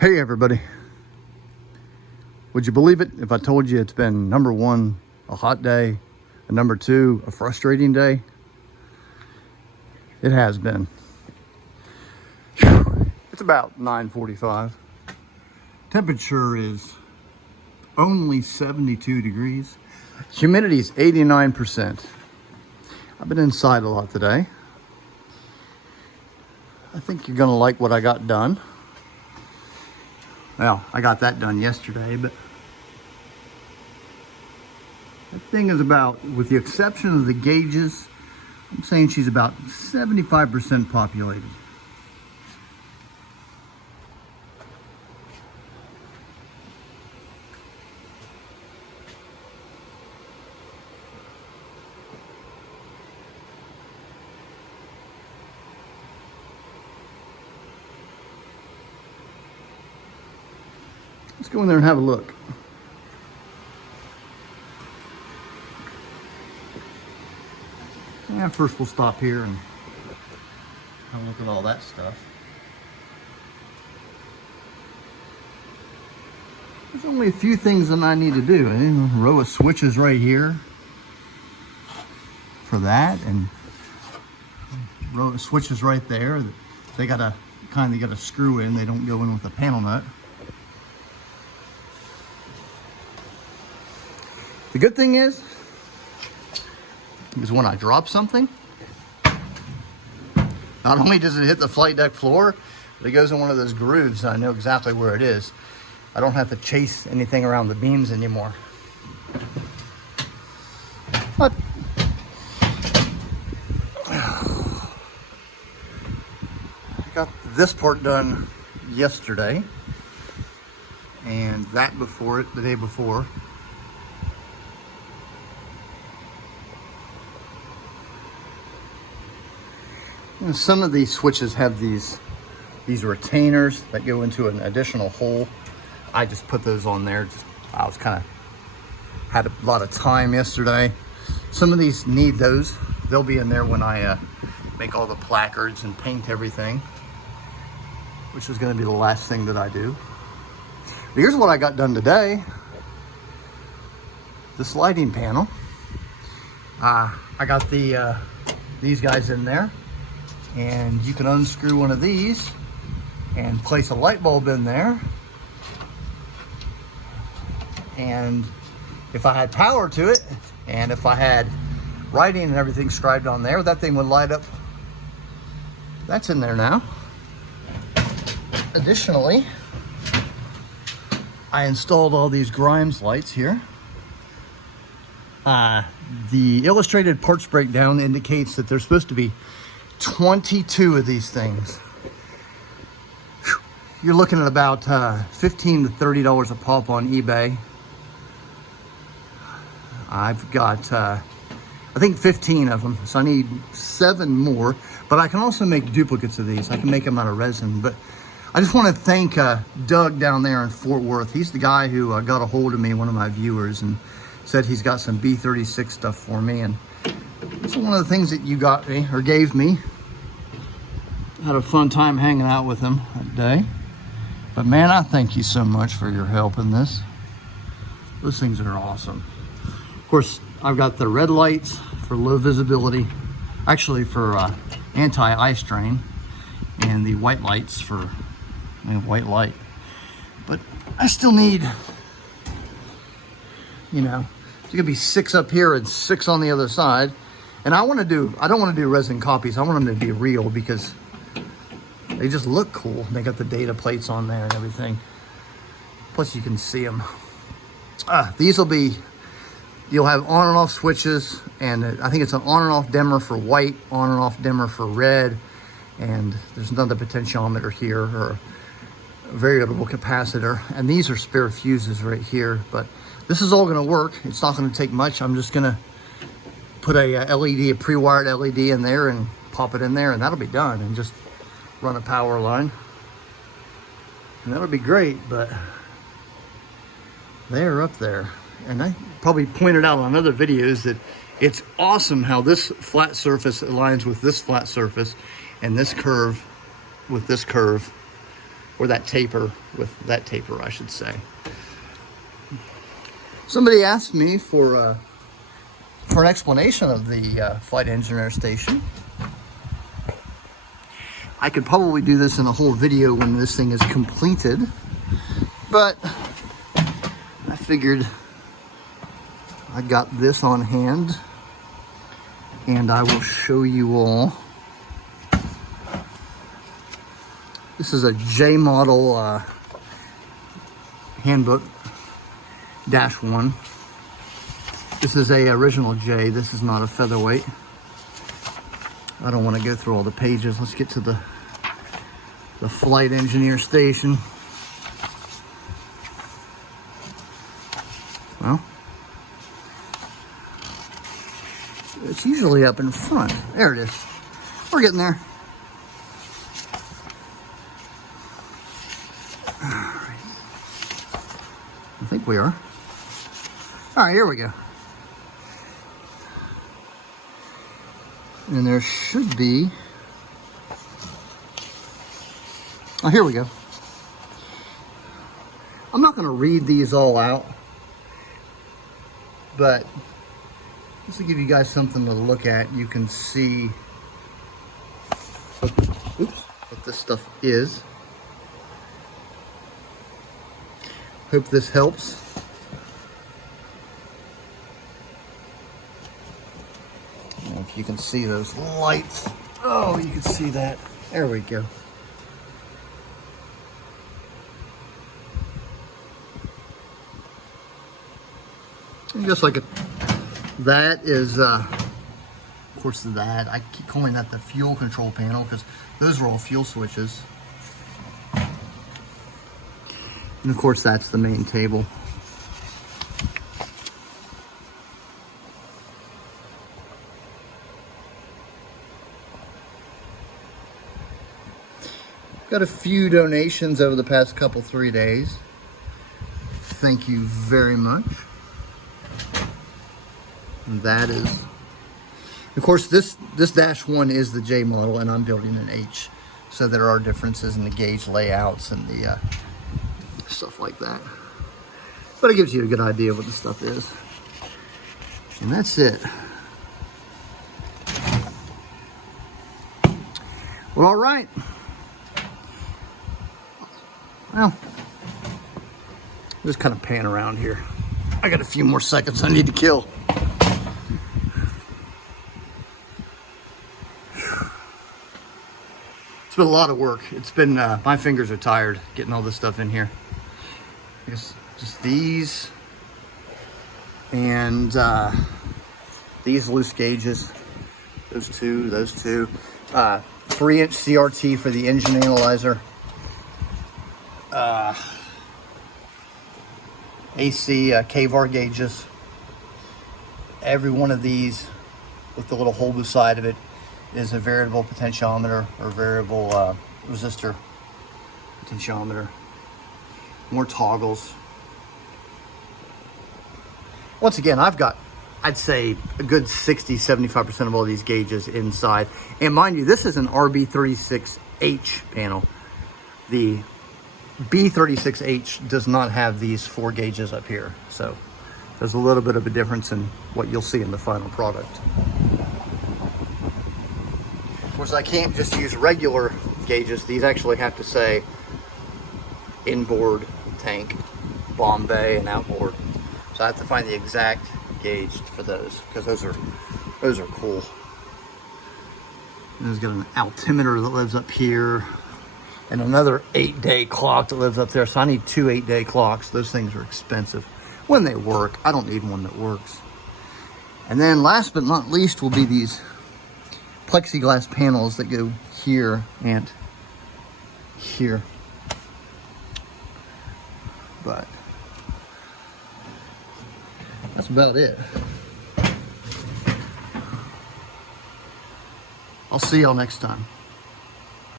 Hey everybody, would you believe it if I told you it's been number one, a hot day, and number two, a frustrating day? It has been. It's about 9:45. Temperature is only 72 degrees. Humidity is 89%. I've been inside a lot today. I think you're gonna like what I got done. Well, I got that done yesterday, but that thing is about, with the exception of the gauges, I'm saying she's about 75% populated. Let's go in there and have a look. Yeah, first we'll stop here and have a look at all that stuff. There's only a few things that I need to do. A row of switches right here for that, and a row of switches right there. They gotta screw in. They don't go in with a panel nut. The good thing is when I drop something, not only does it hit the flight deck floor, but it goes in one of those grooves, and I know exactly where it is. I don't have to chase anything around the beams anymore. But I got this part done yesterday, and that before it the day before. And some of these switches have these retainers that go into an additional hole. I just put those on there. I was had a lot of time yesterday. Some of these need those. They'll be in there when I make all the placards and paint everything, which is going to be the last thing that I do. But here's what I got done today. The sliding panel. I got these guys in there. And you can unscrew one of these and place a light bulb in there. And if I had power to it, and if I had writing and everything scribed on there, that thing would light up. That's in there now. Additionally, I installed all these Grimes lights here. The illustrated parts breakdown indicates that there's supposed to be 22 of these things. You're looking at about $15 to $30 a pop on eBay. I've got, I think 15 of them, so I need 7 more. But I can also make duplicates of these. I can make them out of resin. But I just want to thank Doug down there in Fort Worth. He's the guy who got a hold of me, one of my viewers, and said he's got some B-36 stuff for me. And it's one of the things that you got me, or gave me. Had a fun time hanging out with him that day. But man, I thank you so much for your help in this. Those things are awesome. Of course, I've got the red lights for low visibility, actually for anti-eye strain, and the white lights for white light. But I still need, there's gonna be 6 up here and 6 on the other side. And I don't want to do resin copies. I want them to be real because they just look cool. They got the data plates on there and everything. Plus you can see them. These will be, you'll have on and off switches, and I think it's an on and off dimmer for white, on and off dimmer for red, and there's another potentiometer here, or a variable capacitor, and these are spare fuses right here. But this is all gonna work. It's not gonna take much. I'm just gonna put a LED, a pre-wired LED in there and pop it in there, and that'll be done, and just run a power line. And that'll be great, but they're up there. And I probably pointed out on other videos that it's awesome how this flat surface aligns with this flat surface, and this curve with this curve. or that taper, with that taper, I should say. Somebody asked me for an explanation of the flight engineer station. I could probably do this in a whole video when this thing is completed, but I figured I got this on hand and I will show you all. This is a J model handbook, -1. This is a original J. This is not a featherweight. I don't want to go through all the pages. Let's get to the flight engineer station. Well, it's usually up in front. There it is. We're getting there. All right. I think we are. All right, here we go. And there should be, oh, here we go. I'm not going to read these all out, but just to give you guys something to look at, you can see what this stuff is. Hope this helps. If you can see those lights. Oh, you can see that. There we go. And just like that is, of course, that. I keep calling that the fuel control panel because those are all fuel switches. And of course, that's the main table. Got a few donations over the past couple, 3 days. Thank you very much. And that is, of course, this -1 is the J model, and I'm building an H. So there are differences in the gauge layouts and the stuff like that. But it gives you a good idea of what the stuff is. And that's it. Well, all right. Well, just kind of pan around here. I got a few more seconds I need to kill. It's been a lot of work. It's been, my fingers are tired getting all this stuff in here. I guess just these and these loose gauges. Those two. 3-inch CRT for the engine analyzer. AC KVAR gauges. Every one of these with the little hole beside of it is a variable potentiometer or variable resistor potentiometer. More toggles. Once again, I've got, I'd say, a good 60-75% of all these gauges inside. And mind you, this is an B-36H panel. The B-36H does not have these 4 gauges up here. So there's a little bit of a difference in what you'll see in the final product. Of course, I can't just use regular gauges. These actually have to say inboard tank, bomb bay, and outboard. So I have to find the exact gauge for those because those are cool. And it's got an altimeter that lives up here and another 8-day clock that lives up there. So I need 2 8-day clocks. Those things are expensive when they work. I don't need one that works. And then last but not least will be these plexiglass panels that go here and here. But that's about it. I'll see y'all next time.